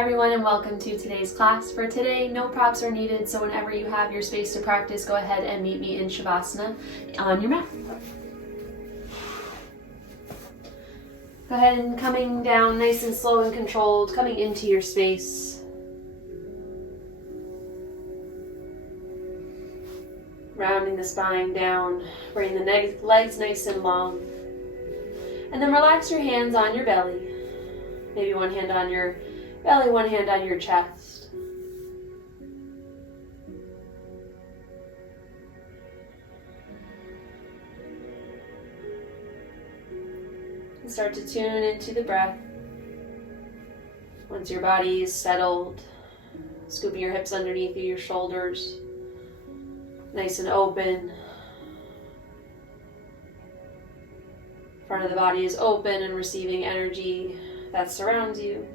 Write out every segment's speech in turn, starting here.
Hi everyone and welcome to today's class. For today, no props are needed, so whenever you have your space to practice, go ahead and meet me in Shavasana on your mat. Go ahead and coming down nice and slow and controlled, coming into your space. Rounding the spine down, bring the legs nice and long. And then relax your hands on your belly. Maybe one hand on your belly, one hand on your chest. And start to tune into the breath. Once your body is settled, scooping your hips underneath you, your shoulders nice and open. Front of the body is open and receiving energy that surrounds you.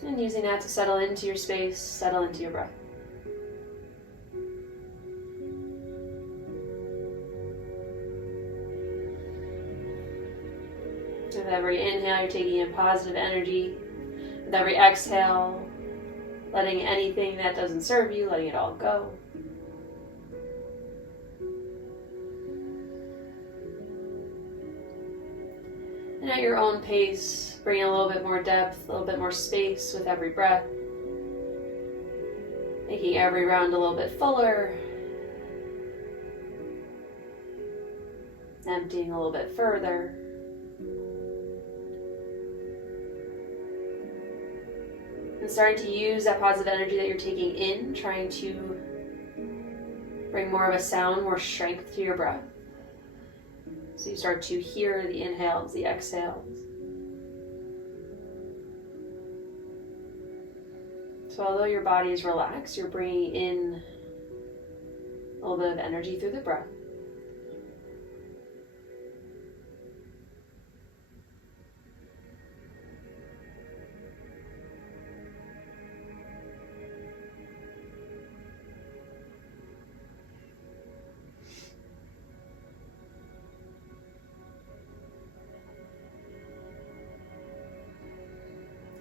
And using that to settle into your space, settle into your breath. With every inhale, you're taking in positive energy. With every exhale, letting anything that doesn't serve you, letting it all go. And at your own pace, bring a little bit more depth, a little bit more space with every breath. Making every round a little bit fuller. Emptying a little bit further. And starting to use that positive energy that you're taking in, trying to bring more of a sound, more strength to your breath. So you start to hear the inhales, the exhales. So although your body is relaxed, you're bringing in a little bit of energy through the breath.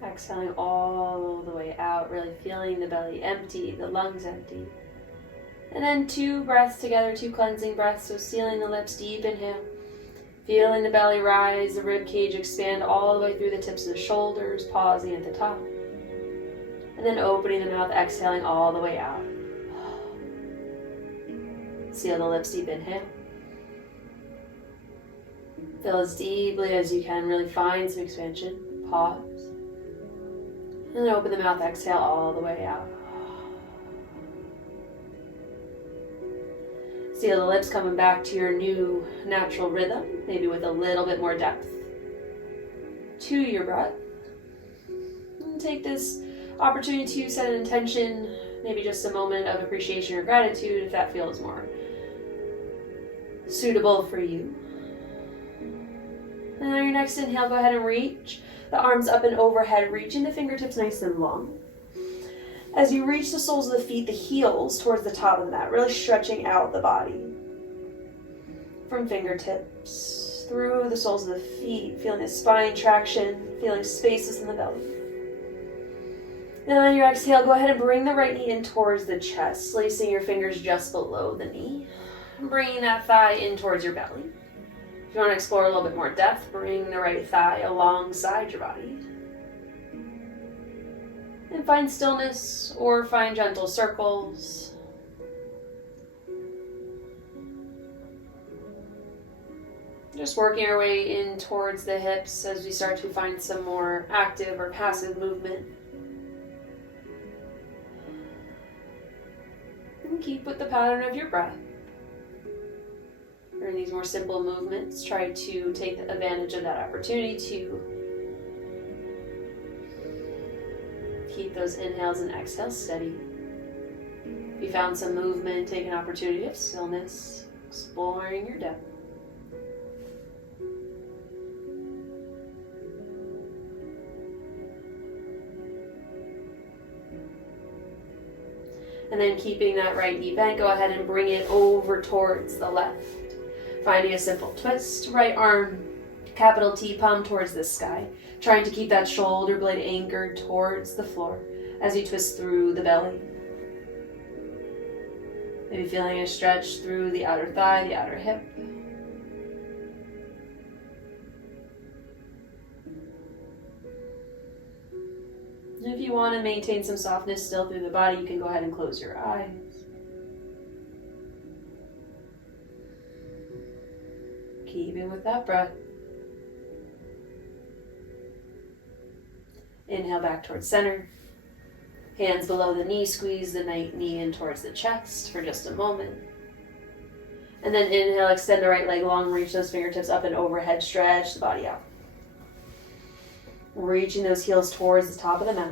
Exhaling all the way out, really feeling the belly empty, the lungs empty. And then 2 breaths together, 2 cleansing breaths. So sealing the lips, deep inhale. Feeling the belly rise, the rib cage expand all the way through the tips of the shoulders, pausing at the top. And then opening the mouth, exhaling all the way out. Seal the lips, deep inhale. Fill as deeply as you can, really find some expansion. Pause. And then open the mouth, exhale all the way out. Seal the lips, coming back to your new natural rhythm, maybe with a little bit more depth to your breath. And take this opportunity to set an intention, maybe just a moment of appreciation or gratitude if that feels more suitable for you. And on your next inhale, go ahead and reach the arms up and overhead, reaching the fingertips nice and long. As you reach the soles of the feet, the heels towards the top of the mat, really stretching out the body. From fingertips, through the soles of the feet, feeling the spine traction, feeling spaces in the belly. Then on your exhale, go ahead and bring the right knee in towards the chest, placing your fingers just below the knee. Bringing that thigh in towards your belly. If you want to explore a little bit more depth, bring the right thigh alongside your body. And find stillness or find gentle circles. Just working our way in towards the hips as we start to find some more active or passive movement. And keep with the pattern of your breath. During these more simple movements, try to take advantage of that opportunity to keep those inhales and exhales steady. If you found some movement, take an opportunity of stillness, exploring your depth. And then keeping that right knee bent, go ahead and bring it over towards the left. Finding a simple twist, right arm, capital T, palm towards the sky. trying to keep that shoulder blade anchored towards the floor as you twist through the belly. Maybe feeling a stretch through the outer thigh, the outer hip. And if you want to maintain some softness still through the body, you can go ahead and close your eyes. Keeping with that breath. Inhale back towards center. Hands below the knee, squeeze the knee in towards the chest for just a moment. And then inhale, extend the right leg long, reach those fingertips up and overhead, stretch the body out. Reaching those heels towards the top of the mat.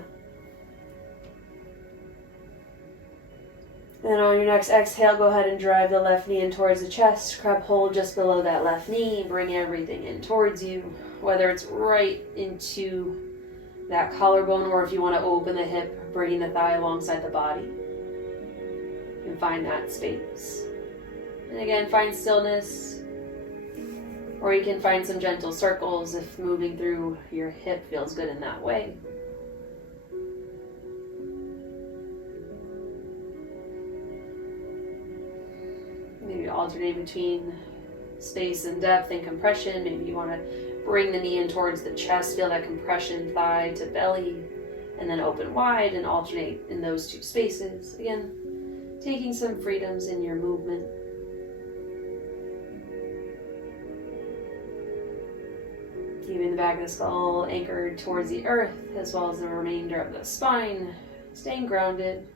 Then on your next exhale, go ahead and drive the left knee in towards the chest. Grab hold just below that left knee. Bring everything in towards you, whether it's right into that collarbone or if you want to open the hip, bringing the thigh alongside the body. And find that space. And again, find stillness. Or you can find some gentle circles if moving through your hip feels good in that way. Maybe alternate between space and depth and compression. Maybe you want to bring the knee in towards the chest, feel that compression, thigh to belly, and then open wide and alternate in those two spaces. Again, taking some freedoms in your movement. Keeping the back of the skull anchored towards the earth, as well as the remainder of the spine, staying grounded.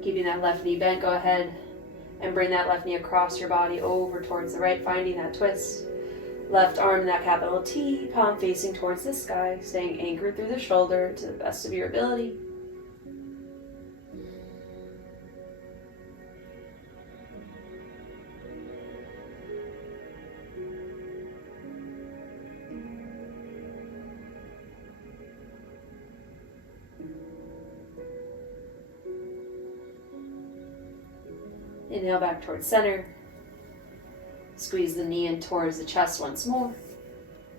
Keeping that left knee bent, go ahead and bring that left knee across your body over towards the right, finding that twist. Left arm in that capital T, palm facing towards the sky, staying anchored through the shoulder to the best of your ability. Inhale back towards center. Squeeze the knee in towards the chest once more.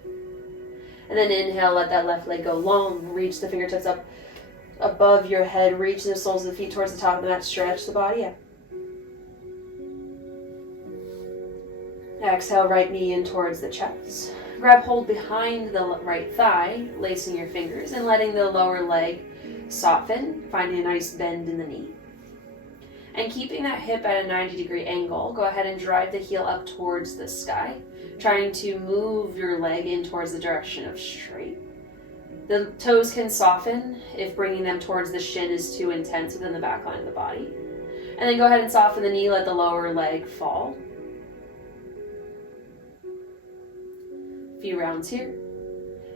And then inhale, let that left leg go long. Reach the fingertips up above your head. Reach the soles of the feet towards the top of the mat. Stretch the body out. Exhale, right knee in towards the chest. Grab hold behind the right thigh, lacing your fingers and letting the lower leg soften, finding a nice bend in the knee. And keeping that hip at a 90-degree angle, go ahead and drive the heel up towards the sky, trying to move your leg in towards the direction of straight. The toes can soften if bringing them towards the shin is too intense within the back line of the body. And then go ahead and soften the knee, let the lower leg fall. A few rounds here.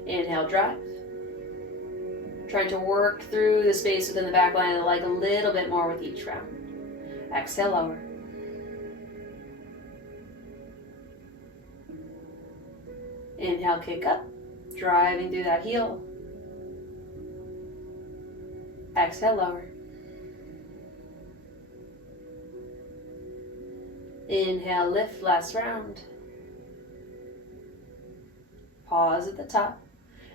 Inhale, drive. Trying to work through the space within the back line of the leg a little bit more with each round. Exhale, lower. Inhale, kick up, driving through that heel. Exhale, lower. Inhale, lift, last round. Pause at the top.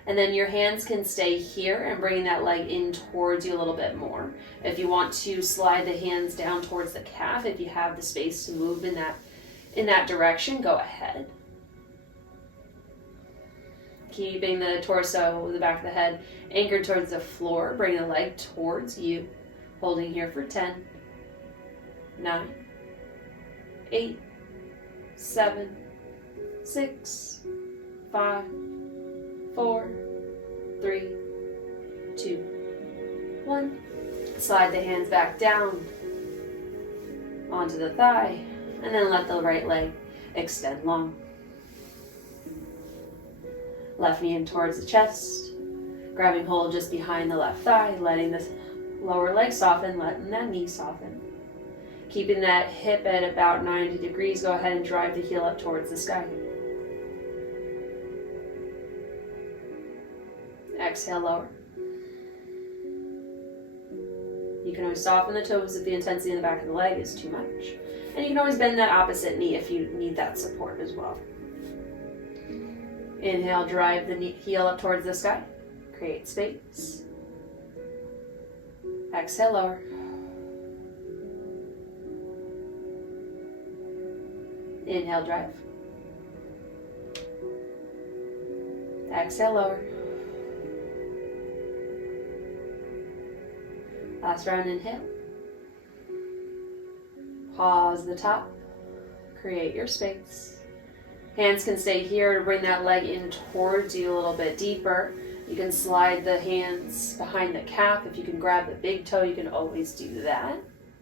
And then your hands can stay here and bringing that leg in towards you a little bit more. If you want to slide the hands down towards the calf, if you have the space to move in that direction, go ahead. Keeping the torso, the back of the head, anchored towards the floor. Bring the leg towards you. Holding here for 10, 9, 8, 7, 6, 5, 4, 3, 2, 1. Slide the hands back down onto the thigh, and then let the right leg extend long. Left knee in towards the chest, grabbing hold just behind the left thigh, letting the lower leg soften, letting that knee soften. Keeping that hip at about 90 degrees, go ahead and drive the heel up towards the sky. Exhale, lower. You can always soften the toes if the intensity in the back of the leg is too much. And you can always bend that opposite knee if you need that support as well. Inhale, drive the heel up towards the sky. Create space. Exhale, lower. Inhale, drive. Exhale, lower. Last round, inhale. Pause the top. Create your space. Hands can stay here to bring that leg in towards you a little bit deeper. You can slide the hands behind the calf. If you can grab the big toe, you can always do that.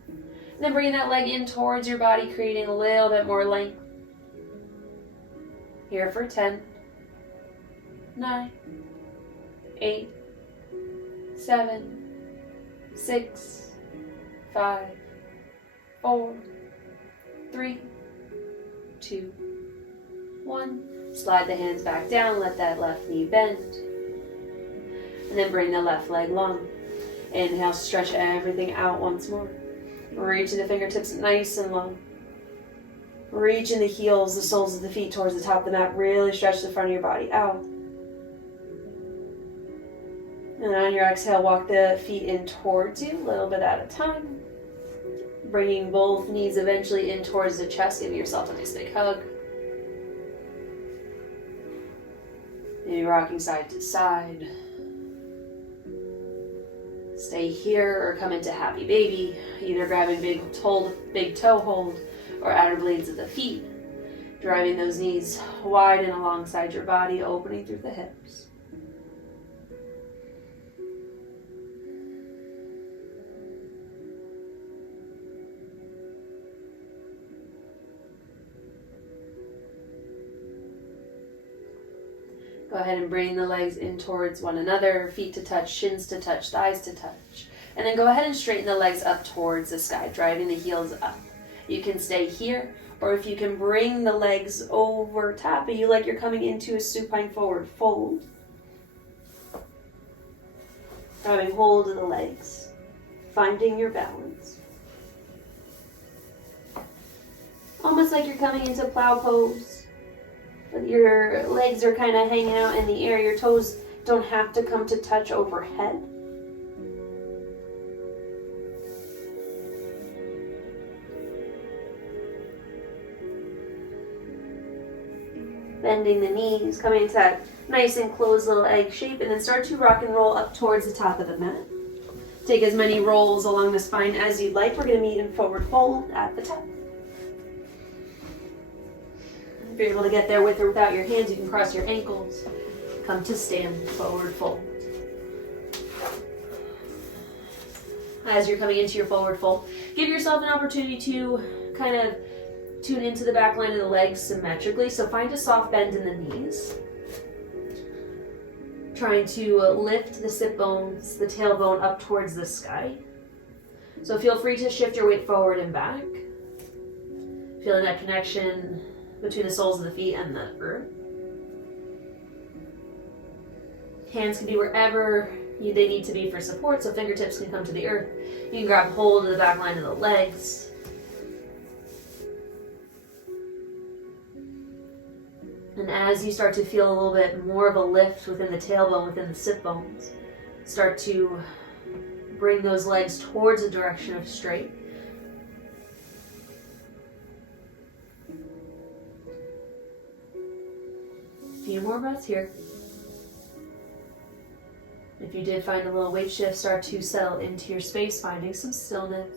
And then bringing that leg in towards your body, creating a little bit more length. Here for 10, 9, 8, 7, 6, 5, 4, 3, 2, 1. Slide the hands back down, let that left knee bend. And then bring the left leg long. Inhale, stretch everything out once more. Reaching the fingertips nice and long. Reaching the heels, the soles of the feet towards the top of the mat. Really stretch the front of your body out. And on your exhale, walk the feet in towards you, a little bit at a time. Bringing both knees eventually in towards the chest. Give yourself a nice big hug. Maybe rocking side to side. Stay here or come into happy baby, either grabbing big toe hold or outer blades of the feet. Driving those knees wide and alongside your body, opening through the hips. Go ahead and bring the legs in towards one another, feet to touch, shins to touch, thighs to touch. And then go ahead and straighten the legs up towards the sky, driving the heels up. You can stay here, or if you can bring the legs over top of you like you're coming into a supine forward fold. Grabbing hold of the legs, finding your balance. Almost like you're coming into plow pose. But your legs are kind of hanging out in the air. Your toes don't have to come to touch overhead. Bending the knees, coming into that nice and closed little egg shape, and then start to rock and roll up towards the top of the mat. Take as many rolls along the spine as you'd like. We're going to meet in forward fold at the top. If you're able to get there with or without your hands, you can cross your ankles. Come to stand, forward fold. As you're coming into your forward fold, give yourself an opportunity to kind of tune into the back line of the legs symmetrically. So find a soft bend in the knees. Trying to lift the sit bones, the tailbone up towards the sky. So feel free to shift your weight forward and back. Feeling that connection between the soles of the feet and the earth. Hands can be wherever they need to be for support, so fingertips can come to the earth. You can grab hold of the back line of the legs. And as you start to feel a little bit more of a lift within the tailbone, within the sit bones, start to bring those legs towards the direction of straight. A few more breaths here. If you did find a little weight shift, start to settle into your space, finding some stillness.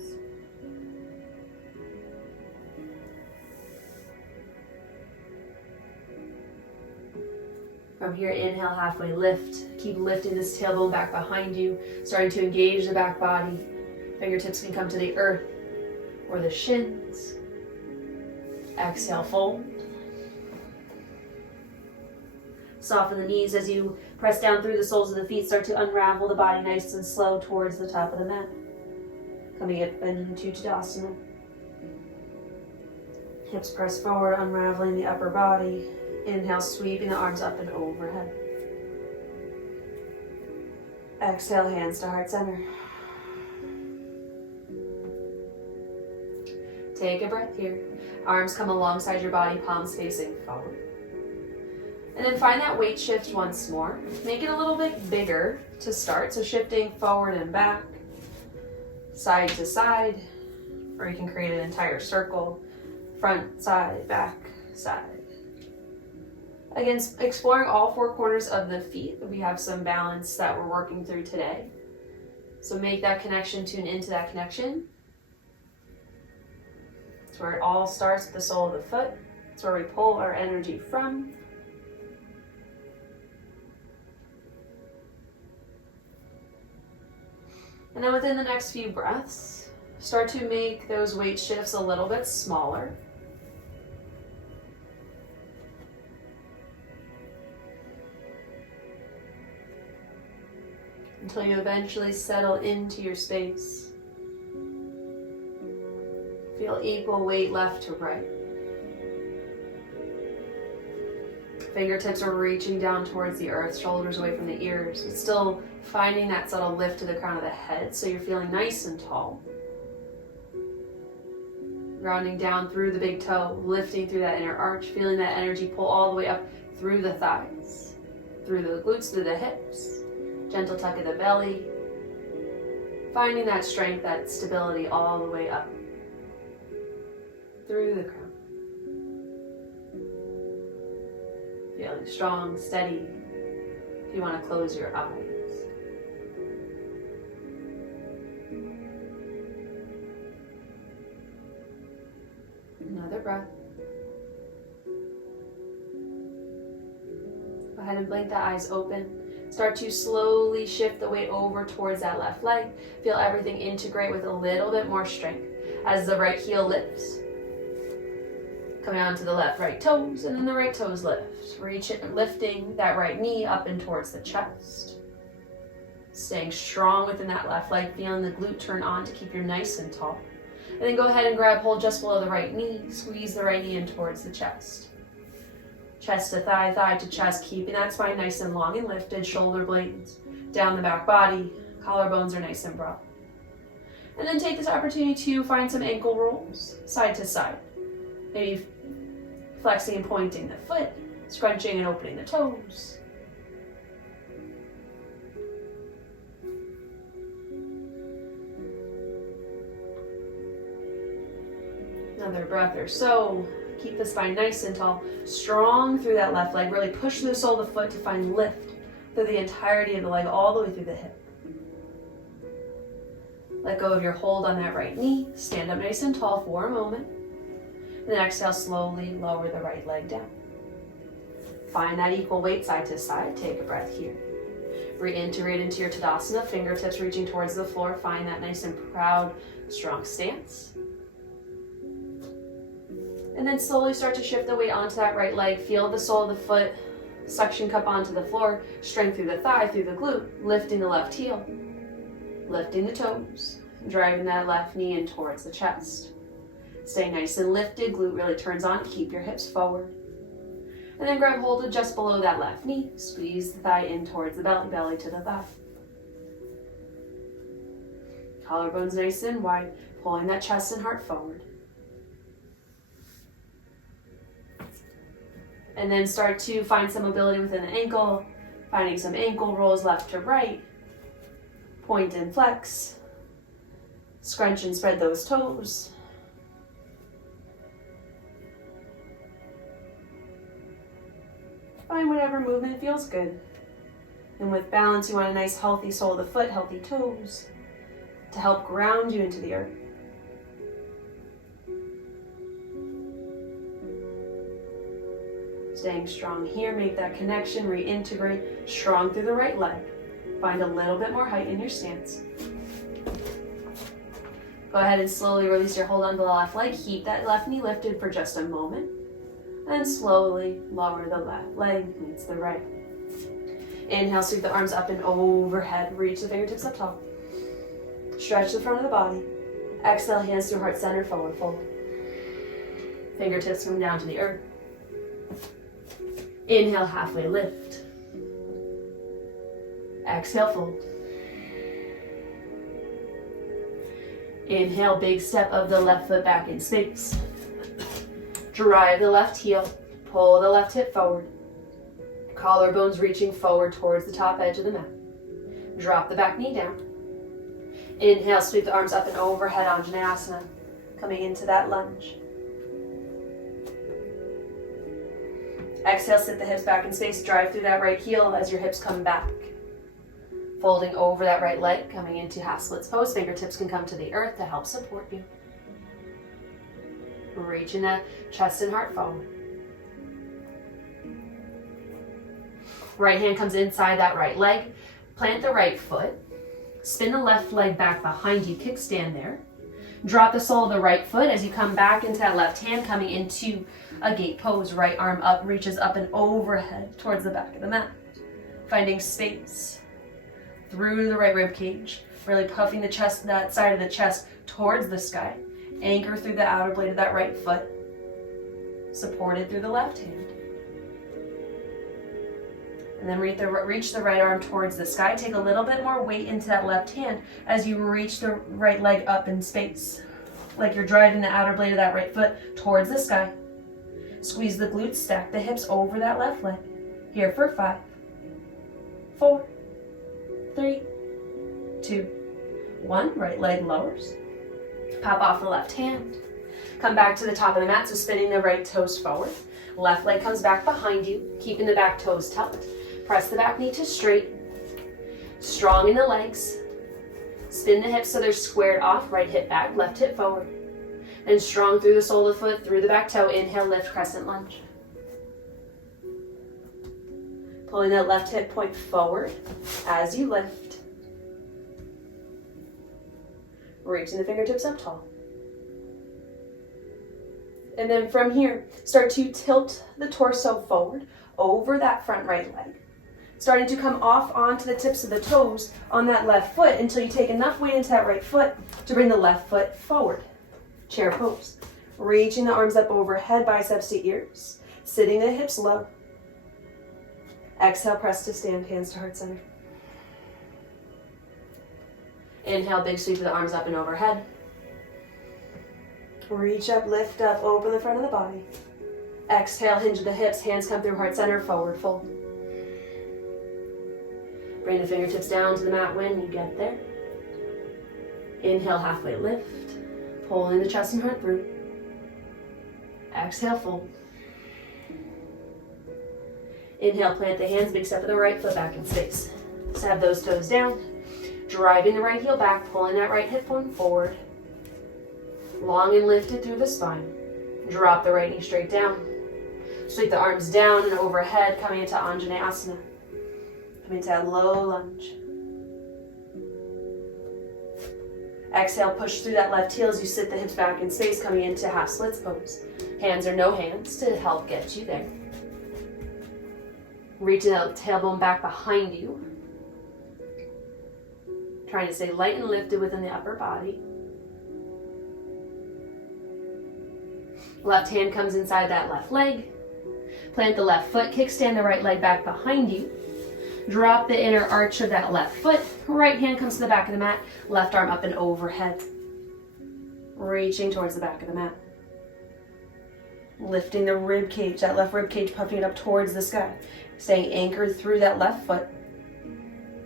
From here, inhale, halfway lift. Keep lifting this tailbone back behind you, starting to engage the back body. Fingertips can come to the earth or the shins. Exhale, fold. Soften the knees as you press down through the soles of the feet. Start to unravel the body nice and slow towards the top of the mat. Coming up into Tadasana. Hips press forward, unraveling the upper body. Inhale, sweeping the arms up and overhead. Exhale, hands to heart center. Take a breath here. Arms come alongside your body, palms facing forward. And then find that weight shift once more. Make it a little bit bigger to start. So shifting forward and back, side to side, or you can create an entire circle, front, side, back, side. Again, exploring all four corners of the feet. We have some balance that we're working through today. So make that connection, tune into that connection. It's where it all starts with the sole of the foot. It's where we pull our energy from. And then within the next few breaths, start to make those weight shifts a little bit smaller. Until you eventually settle into your space. Feel equal weight left to right. Fingertips are reaching down towards the earth, shoulders away from the ears, but still finding that subtle lift to the crown of the head, so you're feeling nice and tall. Grounding down through the big toe, lifting through that inner arch, feeling that energy pull all the way up through the thighs, through the glutes, through the hips. Gentle tuck of the belly. Finding that strength, that stability all the way up through the crown. Feeling strong, steady. If you want to close your eyes. Another breath. Go ahead and blink the eyes open. Start to slowly shift the weight over towards that left leg. Feel everything integrate with a little bit more strength as the right heel lifts. Coming on to the left right toes, and then the right toes lift. Lifting that right knee up and towards the chest. Staying strong within that left leg, feeling the glute turn on to keep you nice and tall. And then go ahead and grab hold just below the right knee. Squeeze the right knee in towards the chest. Chest to thigh, thigh to chest, keeping that spine nice and long and lifted. Shoulder blades down the back body. Collarbones are nice and broad. And then take this opportunity to find some ankle rolls, side to side. Maybe flexing and pointing the foot, scrunching and opening the toes. Another breath or so. Keep the spine nice and tall, strong through that left leg. Really push through the sole of the foot to find lift through the entirety of the leg, all the way through the hip. Let go of your hold on that right knee. Stand up nice and tall for a moment. Then exhale, slowly lower the right leg down. Find that equal weight side to side. Take a breath here. Reintegrate into your Tadasana, fingertips reaching towards the floor. Find that nice and proud, strong stance. And then slowly start to shift the weight onto that right leg. Feel the sole of the foot, suction cup onto the floor, strength through the thigh, through the glute, lifting the left heel, lifting the toes, driving that left knee in towards the chest. Stay nice and lifted, glute really turns on, keep your hips forward. And then grab hold of just below that left knee, squeeze the thigh in towards the belly, belly to the thigh. Collarbones nice and wide, pulling that chest and heart forward. And then start to find some mobility within the ankle, finding some ankle rolls left to right, point and flex, scrunch and spread those toes. Find whatever movement feels good. And with balance, you want a nice healthy sole of the foot, healthy toes, to help ground you into the earth. Staying strong here, make that connection, reintegrate, strong through the right leg. Find a little bit more height in your stance. Go ahead and slowly release your hold on the left leg. Keep that left knee lifted for just a moment. And slowly lower the left leg, meets the right. Inhale, sweep the arms up and overhead. Reach the fingertips up top. Stretch the front of the body. Exhale, hands to heart center, forward fold. Fingertips come down to the earth. Inhale, halfway lift. Exhale, fold. Inhale, big step of the left foot back in space. Drive the left heel, pull the left hip forward. Collarbones reaching forward towards the top edge of the mat. Drop the back knee down. Inhale, sweep the arms up and overhead, Anjanae Asana. Coming into that lunge. Exhale, sit the hips back in space. Drive through that right heel as your hips come back. Folding over that right leg, coming into half splits pose. Fingertips can come to the earth to help support you. Reaching that chest and heart forward. Right hand comes inside that right leg. Plant the right foot. Spin the left leg back behind you. Kickstand there. Drop the sole of the right foot as you come back into that left hand, coming into a gate pose. Right arm up, reaches up and overhead towards the back of the mat. Finding space through the right rib cage. Really puffing the chest, that side of the chest towards the sky. Anchor through the outer blade of that right foot. Supported through the left hand. And then reach the right arm towards the sky. Take a little bit more weight into that left hand as you reach the right leg up in space. Like you're driving the outer blade of that right foot towards the sky. Squeeze the glutes, stack the hips over that left leg. Here for 5, 4, 3, 2, 1. Right leg lowers. Pop off the left hand. Come back to the top of the mat, so spinning the right toes forward. Left leg comes back behind you, keeping the back toes tucked. Press the back knee to straight. Strong in the legs. Spin the hips so they're squared off. Right hip back, left hip forward. And strong through the sole of the foot, through the back toe. Inhale, lift, crescent lunge. Pulling that left hip point forward as you lift. Reaching the fingertips up tall. And then from here, start to tilt the torso forward over that front right leg. Starting to come off onto the tips of the toes on that left foot until you take enough weight into that right foot to bring the left foot forward. Chair pose. Reaching the arms up overhead, biceps to ears. Sitting the hips low. Exhale, press to stand, hands to heart center. Inhale, big sweep of the arms up and overhead. Reach up, lift up, open the front of the body. Exhale, hinge the hips, hands come through heart center, forward fold. Bring the fingertips down to the mat when you get there. Inhale, halfway lift. Pulling the chest and heart through. Exhale, fold. Inhale, plant the hands, big step of the right foot back in space. Stab those toes down. Driving the right heel back, pulling that right hip bone forward. Long and lifted through the spine. Drop the right knee straight down. Sweep the arms down and overhead, coming into Anjanae Asana. Coming into that low lunge. Exhale, push through that left heel as you sit the hips back in space, coming into half splits pose. Hands or no hands to help get you there. Reaching the tailbone back behind you. Trying to stay light and lifted within the upper body. Left hand comes inside that left leg. Plant the left foot, kickstand the right leg back behind you. Drop the inner arch of that left foot. Right hand comes to the back of the mat. Left arm up and overhead. Reaching towards the back of the mat. Lifting the rib cage, that left rib cage, puffing it up towards the sky. Staying anchored through that left foot.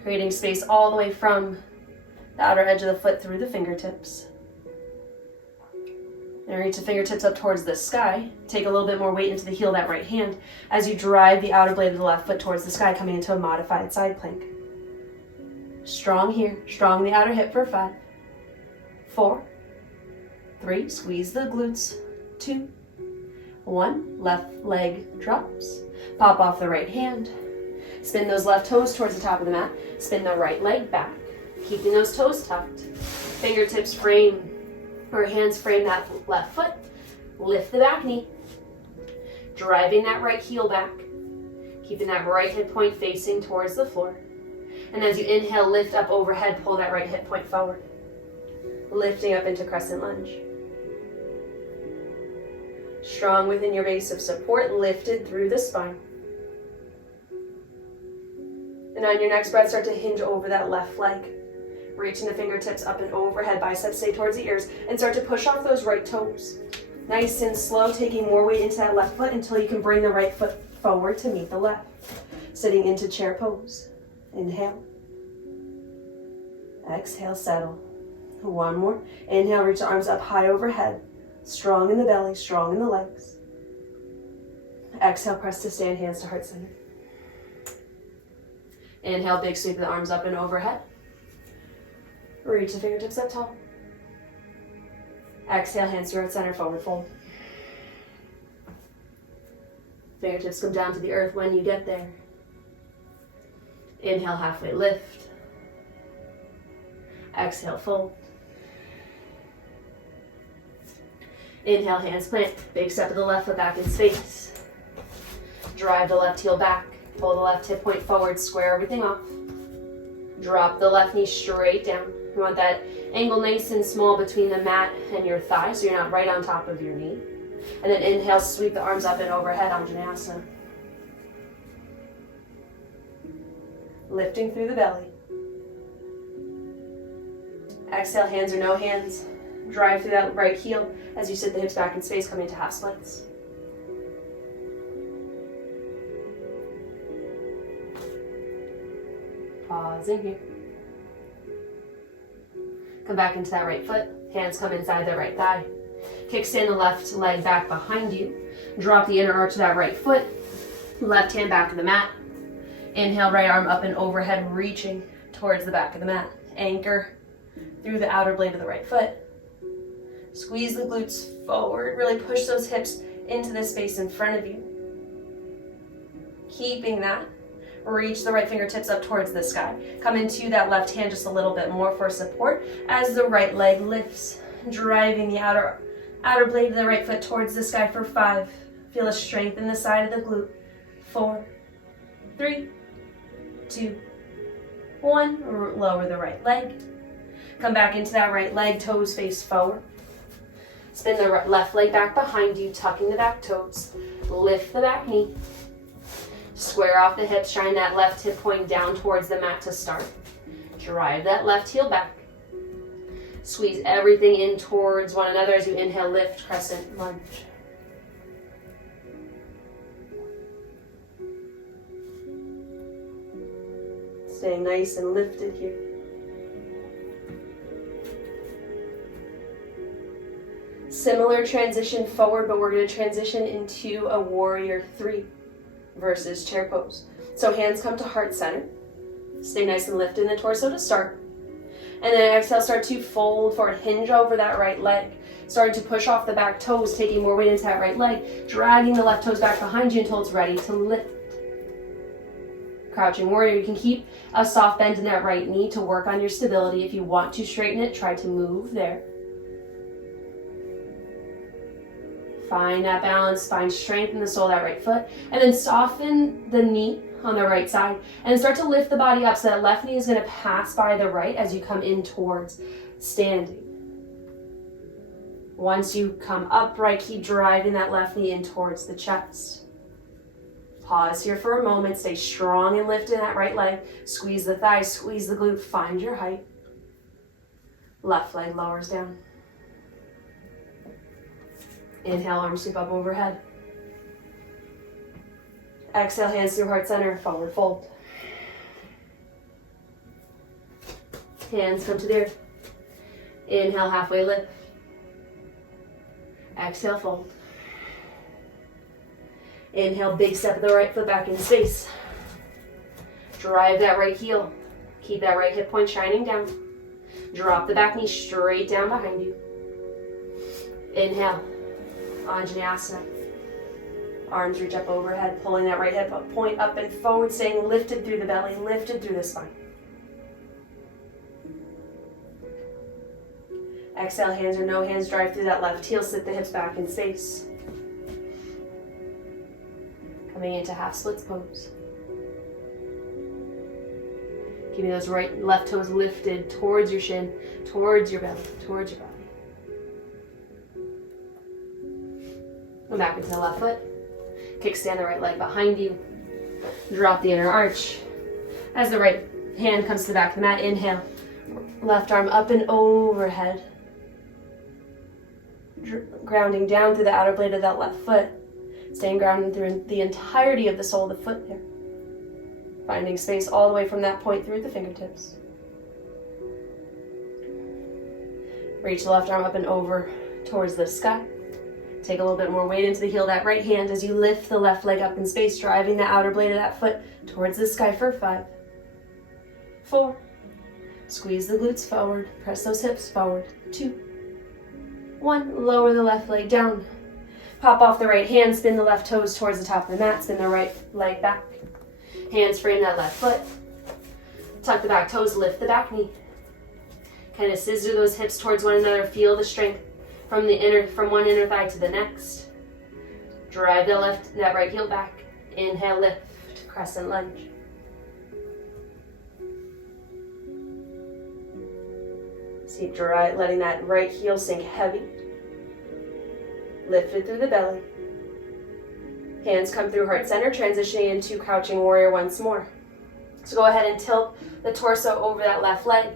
Creating space all the way from the outer edge of the foot through the fingertips. And reach the fingertips up towards the sky. Take a little bit more weight into the heel of that right hand as you drive the outer blade of the left foot towards the sky, coming into a modified side plank. Strong here, strong in the outer hip for 5, 4, 3, squeeze the glutes, 2, 1, left leg drops. Pop off the right hand. Spin those left toes towards the top of the mat. Spin the right leg back, keeping those toes tucked. Fingertips frame, or hands frame that left foot. Lift the back knee. Driving that right heel back. Keeping that right hip point facing towards the floor. And as you inhale, lift up overhead, pull that right hip point forward. Lifting up into Crescent Lunge. Strong within your base of support, lifted through the spine. And on your next breath, start to hinge over that left leg. Reaching the fingertips up and overhead, biceps stay towards the ears, and start to push off those right toes. Nice and slow, taking more weight into that left foot until you can bring the right foot forward to meet the left. Sitting into chair pose. Inhale. Exhale, settle. One more. Inhale, reach the arms up high overhead. Strong in the belly, strong in the legs. Exhale, press to stand, hands to heart center. Inhale, big sweep of the arms up and overhead. Reach the fingertips up tall. Exhale, hands to heart center, forward fold. Fingertips come down to the earth when you get there. Inhale, halfway lift. Exhale, fold. Inhale, hands plant. Big step of the left foot back in space. Drive the left heel back. Pull the left hip point forward. Square everything off. Drop the left knee straight down. You want that angle nice and small between the mat and your thigh so you're not right on top of your knee. And then inhale, sweep the arms up and overhead, Anjanae Asana. Lifting through the belly. Exhale, hands or no hands. Drive through that right heel as you sit the hips back in space, coming to half splits. Pausing here. Come back into that right foot. Hands come inside the right thigh. Kickstand the left leg back behind you. Drop the inner arch of that right foot. Left hand back of the mat. Inhale, right arm up and overhead, reaching towards the back of the mat. Anchor through the outer blade of the right foot. Squeeze the glutes forward. Really push those hips into the space in front of you. Keeping that. Reach the right fingertips up towards the sky. Come into that left hand just a little bit more for support as the right leg lifts, driving the outer blade of the right foot towards the sky for 5. Feel a strength in the side of the glute. 4, 3, 2, 1. Lower the right leg. Come back into that right leg, toes face forward. Spin the left leg back behind you, tucking the back toes. Lift the back knee. Square off the hips, shine that left hip point down towards the mat to start. Drive that left heel back. Squeeze everything in towards one another as you inhale, lift, crescent lunge. Staying nice and lifted here. Similar transition forward, but we're going to transition into a warrior 3 versus chair pose. So hands come to heart center. Stay nice and lifted in the torso to start. And then exhale, start to fold forward, hinge over that right leg. Starting to push off the back toes, taking more weight into that right leg, dragging the left toes back behind you until it's ready to lift. Crouching warrior, you can keep a soft bend in that right knee to work on your stability. If you want to straighten it, try to move there. Find that balance, find strength in the sole of that right foot, and then soften the knee on the right side, and start to lift the body up so that left knee is going to pass by the right as you come in towards standing. Once you come upright, keep driving that left knee in towards the chest. Pause here for a moment, stay strong and lift in that right leg, squeeze the thighs, squeeze the glute, find your height. Left leg lowers down. Inhale, arms sweep up overhead. Exhale, hands through heart center, forward fold. Hands come to the earth. Inhale, halfway lift. Exhale, fold. Inhale, big step of the right foot back in space. Drive that right heel. Keep that right hip point shining down. Drop the back knee straight down behind you. Inhale. Anjanae Asana. Arms reach up overhead, pulling that right hip point up and forward, staying lifted through the belly, lifted through the spine. Exhale, hands or no hands, drive through that left heel, sit the hips back in space. Coming into half splits pose. Keeping those left toes lifted towards your shin, towards your belly, towards your body. Come back into the left foot. Kickstand the right leg behind you. Drop the inner arch. As the right hand comes to the back of the mat, inhale. Left arm up and overhead. Grounding down through the outer blade of that left foot. Staying grounded through the entirety of the sole of the foot here. Finding space all the way from that point through the fingertips. Reach the left arm up and over towards the sky. Take a little bit more weight into the heel of that right hand as you lift the left leg up in space, driving the outer blade of that foot towards the sky for 5, 4. Squeeze the glutes forward. Press those hips forward. 2, 1. Lower the left leg down. Pop off the right hand. Spin the left toes towards the top of the mat. Spin the right leg back. Hands frame that left foot. Tuck the back toes. Lift the back knee. Kind of scissor those hips towards one another. Feel the strength from one inner thigh to the next. Drive that right heel back. Inhale, lift, crescent lunge. See, letting that right heel sink heavy. Lift it through the belly. Hands come through heart center, transitioning into crouching warrior once more. So go ahead and tilt the torso over that left leg.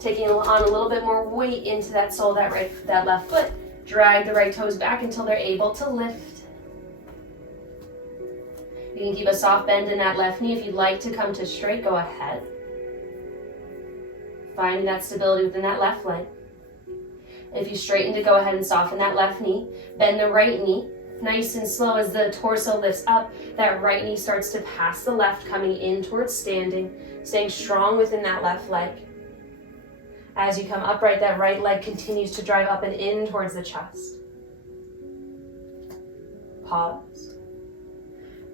Taking on a little bit more weight into that sole, that left foot. Drag the right toes back until they're able to lift. You can keep a soft bend in that left knee. If you'd like to come to straight, go ahead. Finding that stability within that left leg. If you straighten to go ahead and soften that left knee. Bend the right knee. Nice and slow as the torso lifts up. That right knee starts to pass the left, coming in towards standing. Staying strong within that left leg. As you come upright, that right leg continues to drive up and in towards the chest. Pause.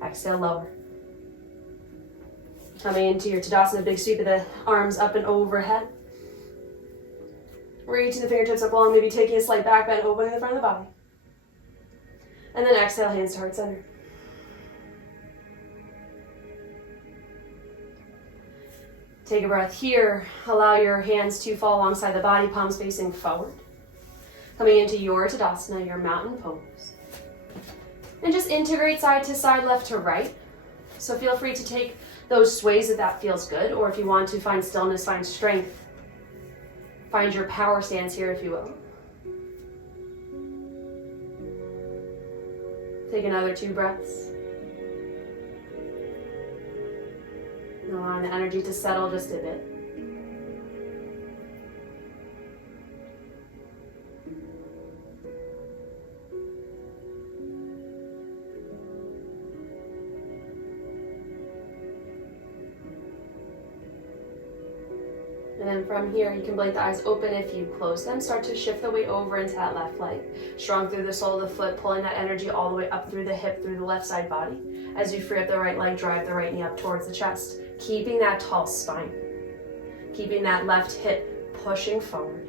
Exhale, lower. Coming into your Tadasana, big sweep of the arms up and overhead. Reaching the fingertips up long, maybe taking a slight back bend, opening the front of the body. And then exhale, hands to heart center. Take a breath here. Allow your hands to fall alongside the body, palms facing forward. Coming into your Tadasana, your mountain pose. And just integrate side to side, left to right. So feel free to take those sways if that feels good, or if you want to find stillness, find strength. Find your power stance here, if you will. Take another 2 breaths. And allowing the energy to settle just a bit. And then from here, you can blink the eyes open if you close them. Start to shift the weight over into that left leg. Strong through the sole of the foot, pulling that energy all the way up through the hip, through the left side body. As you free up the right leg, drive the right knee up towards the chest. Keeping that tall spine. Keeping that left hip pushing forward.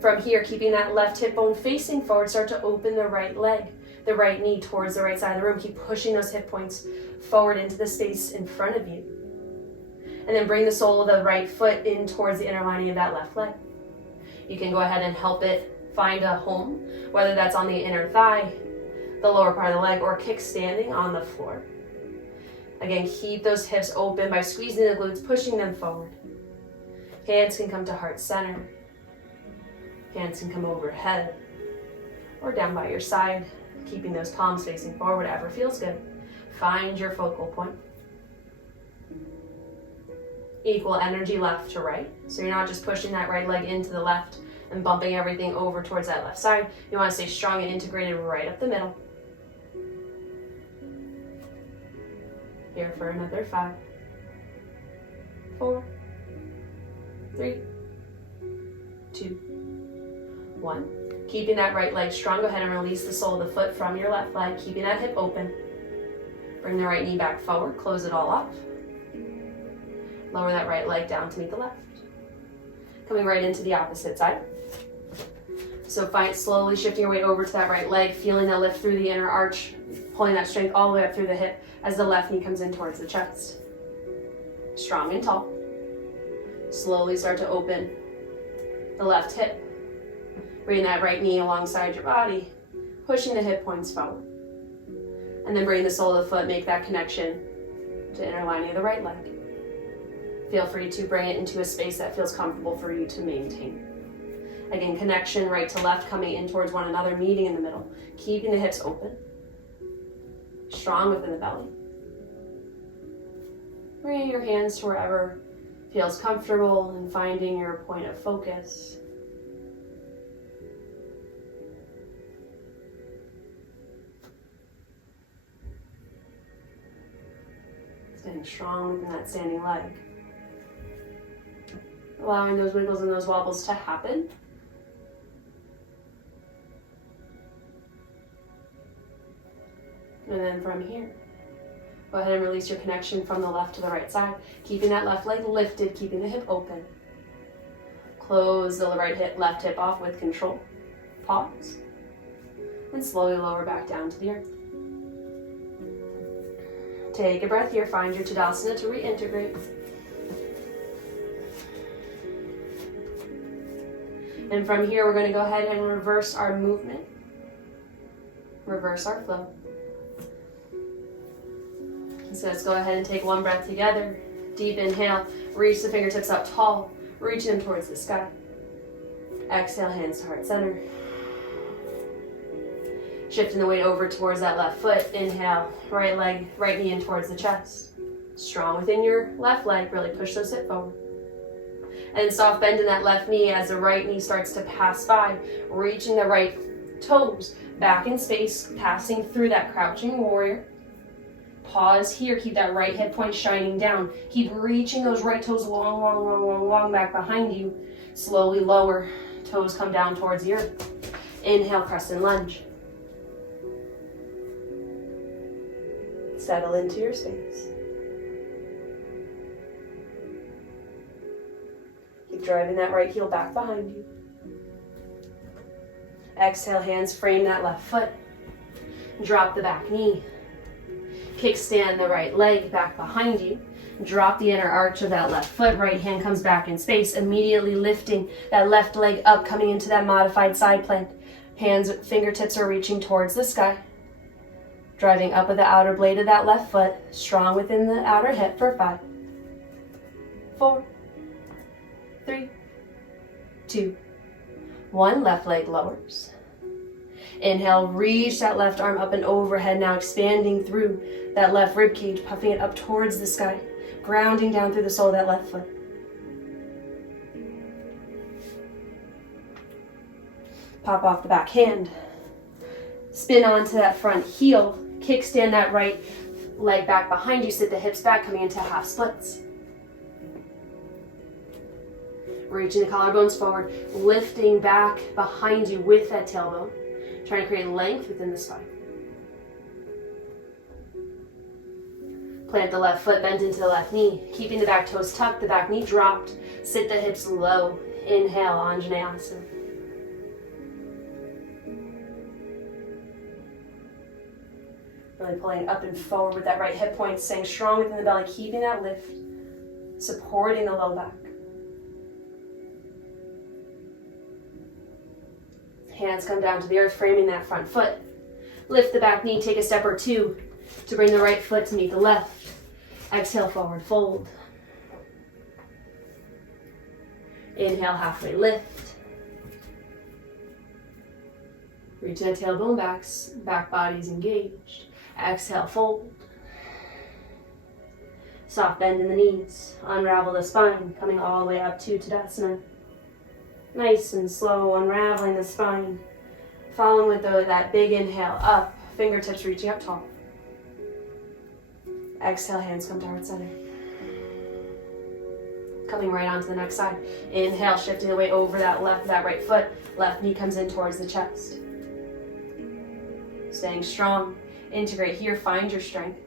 From here, keeping that left hip bone facing forward, start to open the right leg, the right knee towards the right side of the room. Keep pushing those hip points forward into the space in front of you. And then bring the sole of the right foot in towards the inner lining of that left leg. You can go ahead and help it find a home, whether that's on the inner thigh, the lower part of the leg, or kickstanding on the floor. Again, keep those hips open by squeezing the glutes, pushing them forward. Hands can come to heart center. Hands can come overhead or down by your side, keeping those palms facing forward, whatever feels good. Find your focal point. Equal energy left to right. So you're not just pushing that right leg into the left and bumping everything over towards that left side. You want to stay strong and integrated right up the middle. Here for another 5, 4, 3, 2, 1. Keeping that right leg strong, go ahead and release the sole of the foot from your left leg, keeping that hip open. Bring the right knee back forward, close it all off. Lower that right leg down to meet the left. Coming right into the opposite side. So slowly shifting your weight over to that right leg, feeling that lift through the inner arch, pulling that strength all the way up through the hip as the left knee comes in towards the chest. Strong and tall. Slowly start to open the left hip. Bring that right knee alongside your body, pushing the hip points forward. And then bring the sole of the foot, make that connection to inner lining of the right leg. Feel free to bring it into a space that feels comfortable for you to maintain. Again, connection right to left, coming in towards one another, meeting in the middle. Keeping the hips open. Strong within the belly. Bringing your hands to wherever feels comfortable and finding your point of focus. Staying strong within that standing leg. Allowing those wiggles and those wobbles to happen. And then from here, go ahead and release your connection from the left to the right side, keeping that left leg lifted, keeping the hip open. Close the right hip, left hip off with control. Pause. And slowly lower back down to the earth. Take a breath here, find your Tadasana to reintegrate. And from here, we're going to go ahead and reverse our movement. Reverse our flow. So let's go ahead and take one breath together. Deep inhale, reach the fingertips up tall, reach them towards the sky. Exhale, hands to heart center. Shifting the weight over towards that left foot. Inhale, right leg, right knee in towards the chest. Strong within your left leg, really push those hips forward. And soft bend in that left knee as the right knee starts to pass by, reaching the right toes back in space, passing through that crouching warrior. Pause here, keep that right hip point shining down. Keep reaching those right toes long back behind you. Slowly lower, toes come down towards the earth. Inhale, Crescent Lunge. Settle into your space. Keep driving that right heel back behind you. Exhale, hands frame that left foot. Drop the back knee. Kickstand the right leg back behind you. Drop the inner arch of that left foot. Right hand comes back in space, immediately lifting that left leg up, coming into that modified side plank. Hands, fingertips are reaching towards the sky. Driving up with the outer blade of that left foot, strong within the outer hip for 5, 4, 3, 2, 1. Left leg lowers. Inhale, reach that left arm up and overhead, now expanding through that left rib cage, puffing it up towards the sky, grounding down through the sole of that left foot. Pop off the back hand. Spin onto that front heel. Kickstand that right leg back behind you. Sit the hips back, coming into half splits. Reaching the collarbones forward, lifting back behind you with that tailbone. Trying to create length within the spine. Plant the left foot, bend into the left knee. Keeping the back toes tucked, the back knee dropped. Sit the hips low. Inhale, Anjanae Asana. Really pulling up and forward with that right hip point, staying strong within the belly, keeping that lift, supporting the low back. Hands come down to the earth, framing that front foot. Lift the back knee, take a step or two to bring the right foot to meet the left. Exhale, forward fold. Inhale, halfway lift. Reach that tailbone back, back body's engaged. Exhale, fold. Soft bend in the knees. Unravel the spine, coming all the way up to Tadasana. Nice and slow, unraveling the spine. Following with that big inhale up, fingertips reaching up tall. Exhale, hands come to heart center. Coming right onto the next side. Inhale, shifting the weight over that right foot. Left knee comes in towards the chest. Staying strong. Integrate here, find your strength.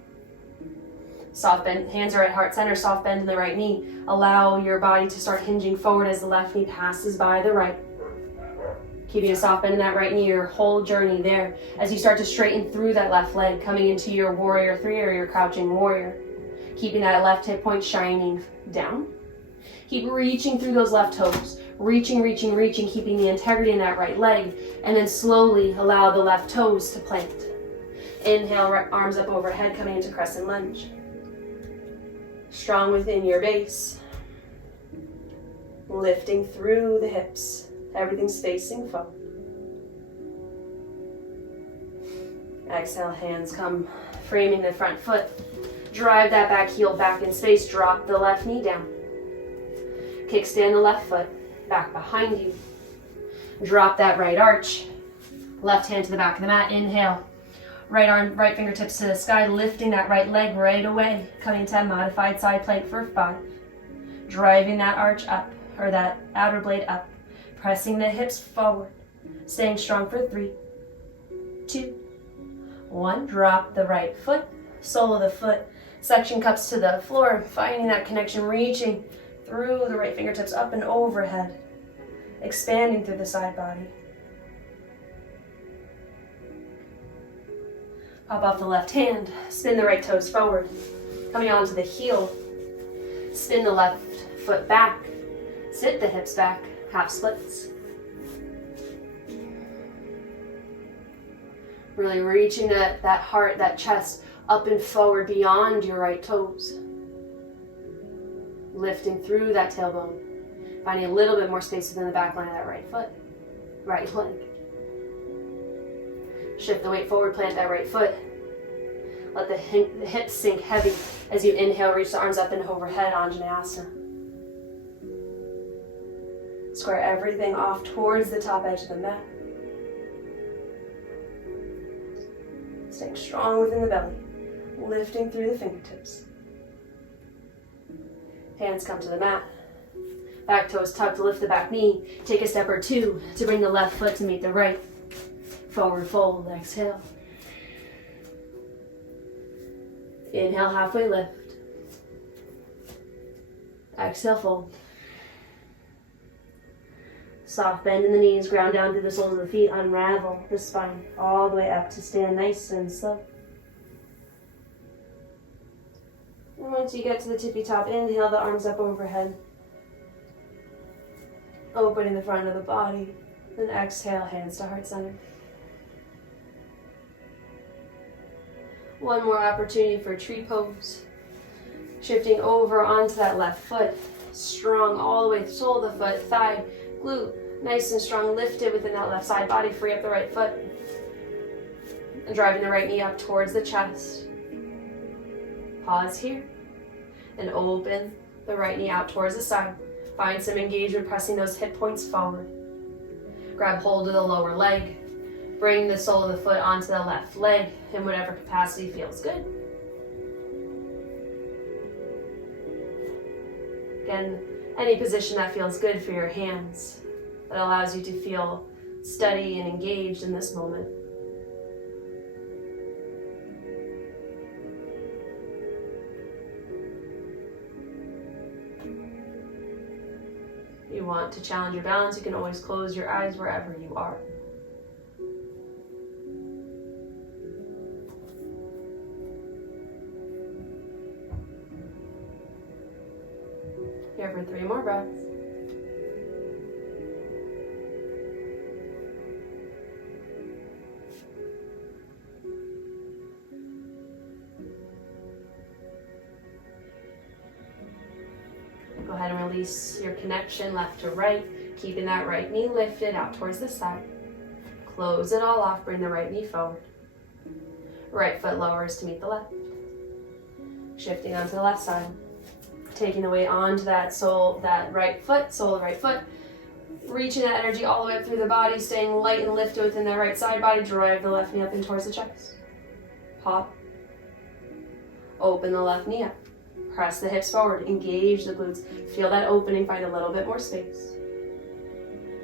Soft bend, hands are at heart center, soft bend in the right knee. Allow your body to start hinging forward as the left knee passes by the right. Keeping a soft bend in that right knee, your whole journey there. As you start to straighten through that left leg, coming into your warrior 3 or your crouching warrior. Keeping that left hip point shining down. Keep reaching through those left toes. Reaching, keeping the integrity in that right leg. And then slowly allow the left toes to plant. Inhale, arms up overhead, coming into Crescent Lunge. Strong within your base. lifting through the hips. Everything's facing forward. Exhale, hands come framing the front foot. Drive that back heel back in space. Drop the left knee down. Kickstand the left foot back behind you. Drop that right arch. Left hand to the back of the mat. Inhale. Right arm, right fingertips to the sky. Lifting that right leg right away. Coming to a modified side plank for 5. Driving that arch up, or that outer blade up. Pressing the hips forward. Staying strong for 3, 2, 1. Drop the right foot. Sole of the foot. Suction cups to the floor. Finding that connection. Reaching through the right fingertips up and overhead. Expanding through the side body. Pop off the left hand. Spin the right toes forward. Coming onto the heel. Spin the left foot back. Sit the hips back. Half splits. Really reaching that heart, that chest up and forward beyond your right toes. Lifting through that tailbone. Finding a little bit more space within the back line of that right foot. Right leg. Shift the weight forward, plant that right foot. Let the hips sink heavy as you inhale, reach the arms up and overhead, Anjanae Asana. Square everything off towards the top edge of the mat. Staying strong within the belly, lifting through the fingertips. Hands come to the mat. Back toes tucked to lift the back knee. Take a step or 2 to bring the left foot to meet the right. Forward fold, exhale. Inhale, halfway lift. Exhale, fold. Soft bend in the knees, ground down through the soles of the feet, unravel the spine all the way up to stand nice and slow. And once you get to the tippy top, inhale the arms up overhead. Opening the front of the body. Then exhale, hands to heart center. One more opportunity for tree pose. Shifting over onto that left foot. Strong all the way, sole of the foot, thigh, glute. Nice and strong, lifted within that left side body. Free up the right foot. And driving the right knee up towards the chest. Pause here. And open the right knee out towards the side. Find some engagement, pressing those hip points forward. Grab hold of the lower leg. Bring the sole of the foot onto the left leg in whatever capacity feels good. Again, any position that feels good for your hands, that allows you to feel steady and engaged in this moment. If you want to challenge your balance, you can always close your eyes wherever you are. Here for 3 more breaths. Go ahead and release your connection left to right, keeping that right knee lifted out towards the side. Close it all off, bring the right knee forward. Right foot lowers to meet the left. Shifting onto the left side. Taking the weight onto that sole, that right foot, sole of the right foot. Reaching that energy all the way up through the body, staying light and lifted within the right side body. Drive the left knee up and towards the chest. Pop. Open the left knee up. Press the hips forward. Engage the glutes. Feel that opening. Find a little bit more space.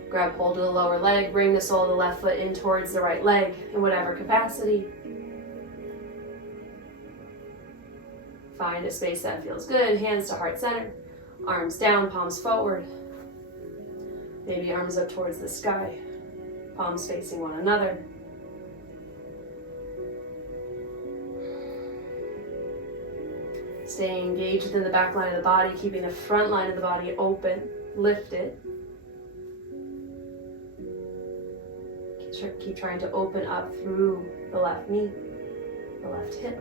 Grab hold of the lower leg. Bring the sole of the left foot in towards the right leg in whatever capacity. Find a space that feels good. Hands to heart center. Arms down, palms forward. Maybe arms up towards the sky. Palms facing one another. Staying engaged within the back line of the body, keeping the front line of the body open, lifted. Keep trying to open up through the left knee, the left hip.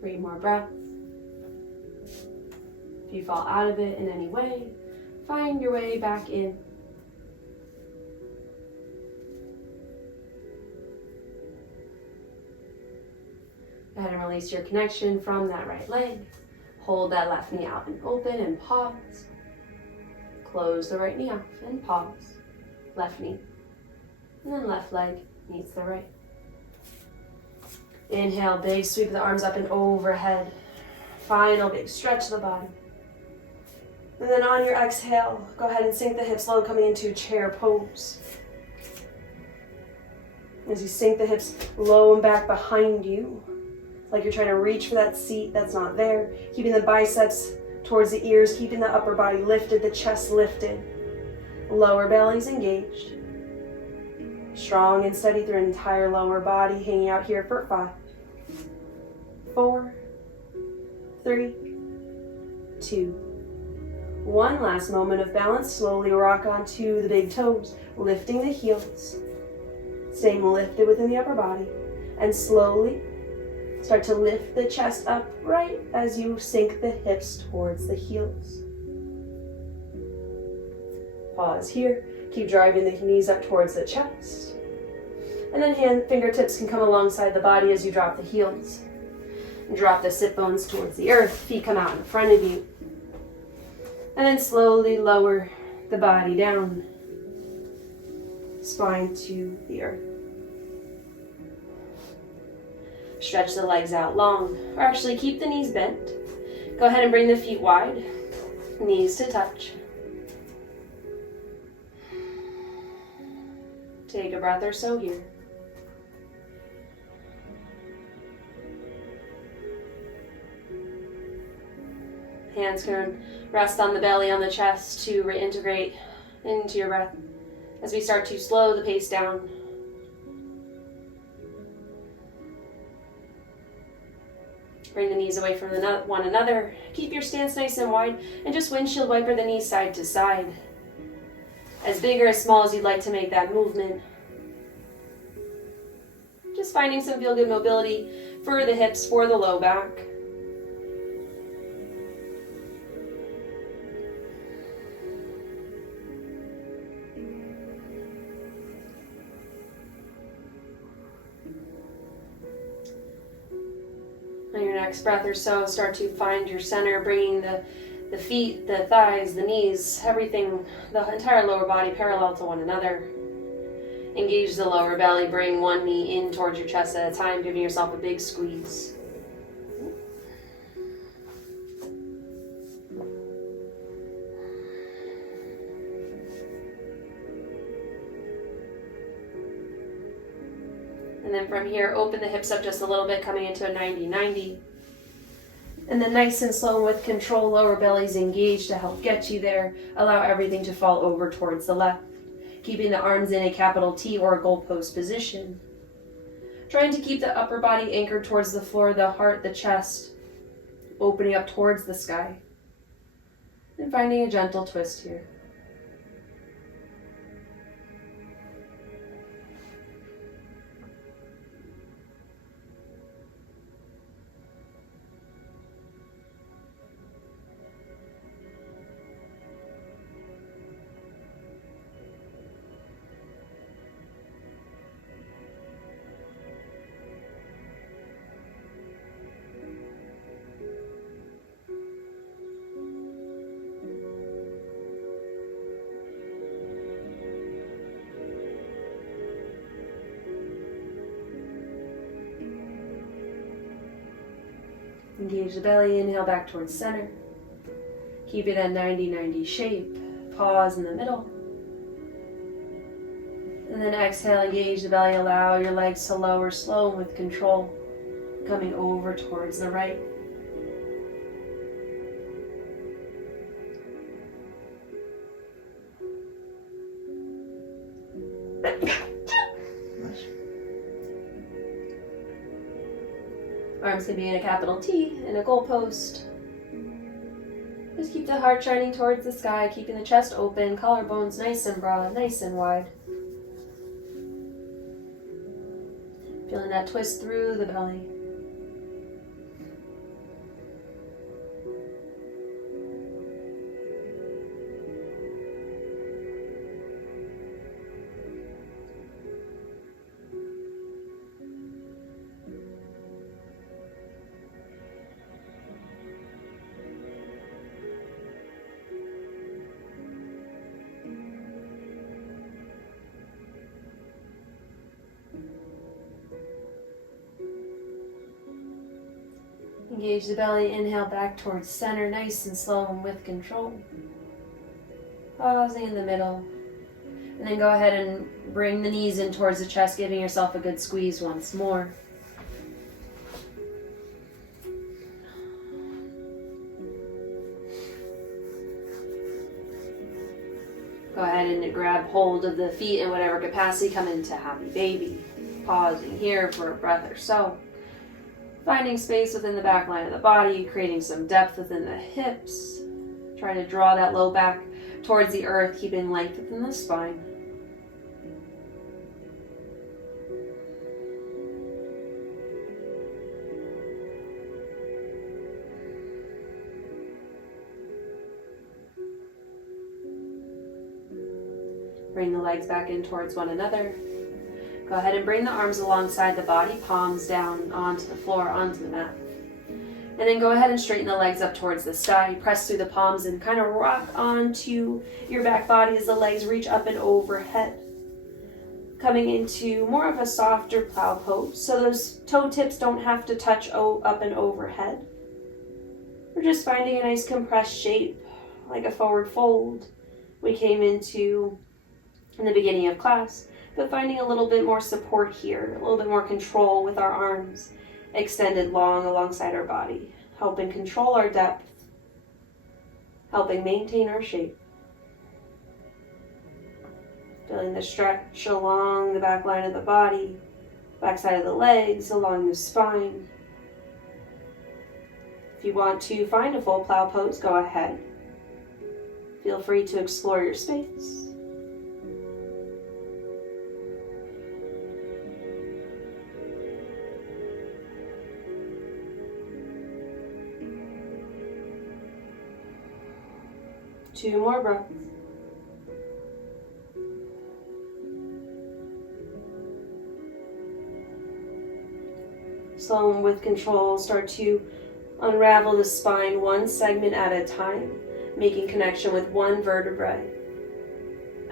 3 more breaths. If you fall out of it in any way, find your way back in. Go ahead and release your connection from that right leg. Hold that left knee out and open and pause. Close the right knee off and pause. Left knee. And then left leg meets the right. Inhale, big sweep of the arms up and overhead. Final big stretch of the body. And then on your exhale, go ahead and sink the hips low, coming into chair pose. As you sink the hips low and back behind you, like you're trying to reach for that seat that's not there. Keeping the biceps towards the ears, keeping the upper body lifted, the chest lifted. Lower belly's engaged. Strong and steady through an entire lower body, hanging out here for 5, 4, 3, 2, 1. Last moment of balance. Slowly rock onto the big toes, lifting the heels, staying lifted within the upper body, and slowly start to lift the chest up right as you sink the hips towards the heels. Pause here. Keep driving the knees up towards the chest. And then fingertips can come alongside the body as you drop the heels. And drop the sit bones towards the earth. Feet come out in front of you. And then slowly lower the body down. Spine to the earth. Stretch the legs out long, or actually keep the knees bent. Go ahead and bring the feet wide, knees to touch. Take a breath or so here. Hands can rest on the belly, on the chest to reintegrate into your breath as we start to slow the pace down. Bring the knees away from one another. Keep your stance nice and wide, and just windshield wiper the knees side to side. As big or as small as you'd like to make that movement. Just finding some feel-good mobility for the hips, for the low back. On your next breath or so, start to find your center, bringing the feet, the thighs, the knees, everything, the entire lower body parallel to one another. Engage the lower belly, bring one knee in towards your chest at a time, giving yourself a big squeeze. And then from here, open the hips up just a little bit, coming into a 90-90. And then nice and slow with control, lower belly's engaged to help get you there. Allow everything to fall over towards the left, keeping the arms in a capital T or a goalpost position. Trying to keep the upper body anchored towards the floor, the heart, the chest, opening up towards the sky. And finding a gentle twist here. Engage the belly, inhale back towards center. Keep it at 90-90 shape. Pause in the middle. And then exhale, engage the belly, allow your legs to lower slow and with control, coming over towards the right. Arms can be in a capital T, in a goalpost. Just keep the heart shining towards the sky, keeping the chest open, collarbones nice and broad, nice and wide. Feeling that twist through the belly. Engage the belly, inhale back towards center, nice and slow and with control. Pausing in the middle. And then go ahead and bring the knees in towards the chest, giving yourself a good squeeze once more. Go ahead and grab hold of the feet in whatever capacity. Come into happy baby. Pausing here for a breath or so. Finding space within the back line of the body, creating some depth within the hips. Trying to draw that low back towards the earth, keeping length within the spine. Bring the legs back in towards one another. Go ahead and bring the arms alongside the body, palms down onto the floor, onto the mat. And then go ahead and straighten the legs up towards the sky. Press through the palms and kind of rock onto your back body as the legs reach up and overhead. Coming into more of a softer plow pose. So those toe tips don't have to touch up and overhead. We're just finding a nice compressed shape, like a forward fold we came into in the beginning of class. But finding a little bit more support here, a little bit more control with our arms extended long alongside our body, helping control our depth, helping maintain our shape. Feeling the stretch along the back line of the body, back side of the legs, along the spine. If you want to find a full plow pose, go ahead. Feel free to explore your space. Two more breaths. Slow and with control, start to unravel the spine one segment at a time, making connection with one vertebrae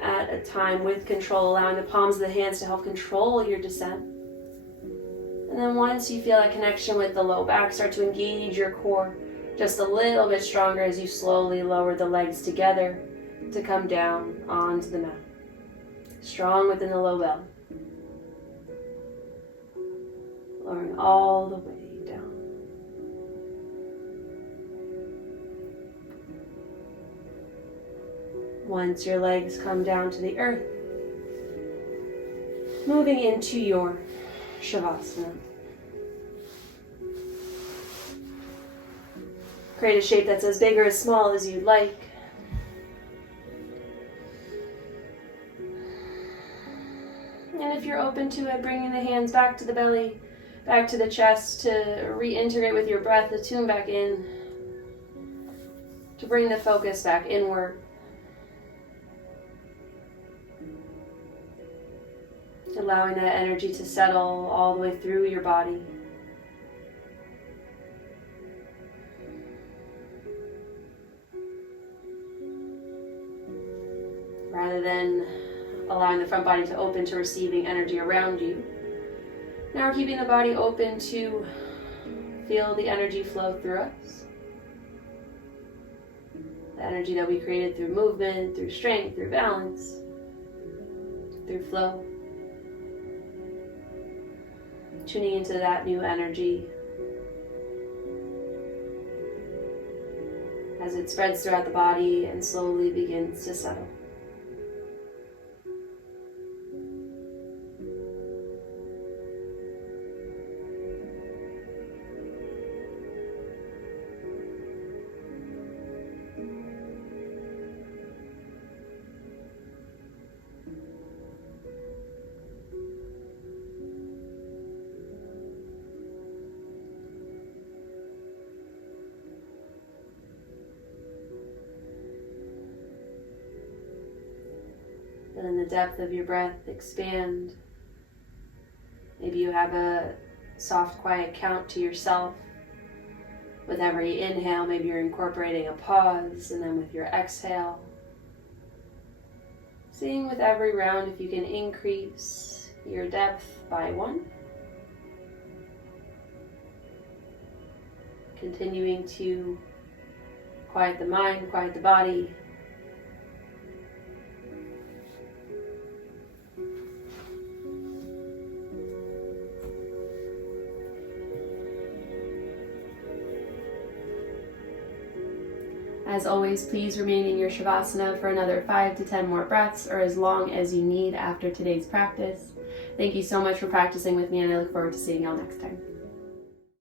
at a time with control, allowing the palms of the hands to help control your descent. And then once you feel that connection with the low back, start to engage your core just a little bit stronger as you slowly lower the legs together to come down onto the mat. Strong within the low belly. Lowering all the way down. Once your legs come down to the earth, moving into your Shavasana. Create a shape that's as big or as small as you'd like. And if you're open to it, bringing the hands back to the belly, back to the chest to reintegrate with your breath, to tune back in, to bring the focus back inward. Allowing that energy to settle all the way through your body. Rather than allowing the front body to open to receiving energy around you. Now we're keeping the body open to feel the energy flow through us. The energy that we created through movement, through strength, through balance, through flow. Tuning into that new energy as it spreads throughout the body and slowly begins to settle. Feeling the depth of your breath expand. Maybe you have a soft, quiet count to yourself. With every inhale, maybe you're incorporating a pause, and then with your exhale, seeing with every round if you can increase your depth by 1. continuing to quiet the mind, quiet the body. As always, please remain in your Shavasana for another 5 to 10 more breaths, or as long as you need after today's practice. Thank you so much for practicing with me, and I look forward to seeing y'all next time.